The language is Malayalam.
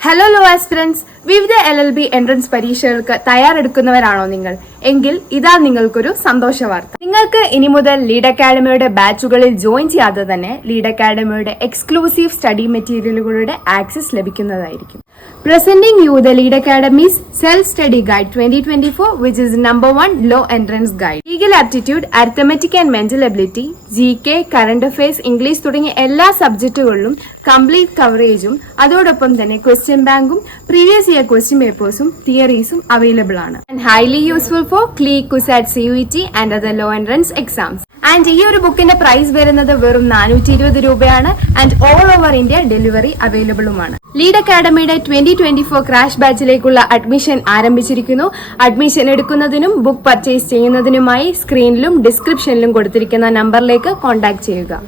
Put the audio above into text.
ഹലോ ലോ ആസ്പിരൻസ്, വിവിധ LLB എൻട്രൻസ് പരീക്ഷകൾക്ക് തയ്യാറെടുക്കുന്നവരാണോ നിങ്ങൾ? എങ്കിൽ ഇതാ നിങ്ങൾക്കൊരു സന്തോഷ വാർത്ത. നിങ്ങൾക്ക് ഇനി മുതൽ ലീഡ് അക്കാഡമിയുടെ ബാച്ചുകളിൽ ജോയിൻ ചെയ്യാതെ തന്നെ ലീഡ് അക്കാഡമിയുടെ എക്സ്ക്ലൂസീവ് സ്റ്റഡി മെറ്റീരിയലുകളുടെ ആക്സസ് ലഭിക്കുന്നതായിരിക്കും. Presenting you the Lead Academy's Self-Study Guide 2024, which is #1 Law Entrance Guide. Legal Aptitude, Arithmetic and Mental Ability, GK, Current Affairs, English തുടങ്ങിയ എല്ലാ സബ്ജക്റ്റുകളിലും കംപ്ലീറ്റ് കവറേജും അതോടൊപ്പം തന്നെ ക്വസ്റ്റ്യൻ ബാങ്കും പ്രീവിയസ് ഇയർ ക്വസ്റ്റ്യൻ പേപ്പേഴ്സും തിയറീസും അവൈലബിൾ ആണ്. And highly useful for CLEE, CUSAT, CUET and other law entrance exams. And ഈ ഒരു ബുക്കിന്റെ പ്രൈസ് വരുന്നത് വെറും 420 രൂപയാണ്. And all over India delivery അവൈലബിളുമാണ്. ലീഡ് അക്കാഡമിയുടെ 2024 ക്രാഷ് ബാച്ചിലേക്കുള്ള അഡ്മിഷൻ ആരംഭിച്ചിരിക്കുന്നു. അഡ്മിഷൻ എടുക്കുന്നതിനും ബുക്ക് പർച്ചേസ് ചെയ്യുന്നതിനുമായി സ്ക്രീനിലും ഡിസ്ക്രിപ്ഷനിലും കൊടുത്തിരിക്കുന്ന നമ്പറിലേക്ക് കോൺടാക്ട് ചെയ്യുക.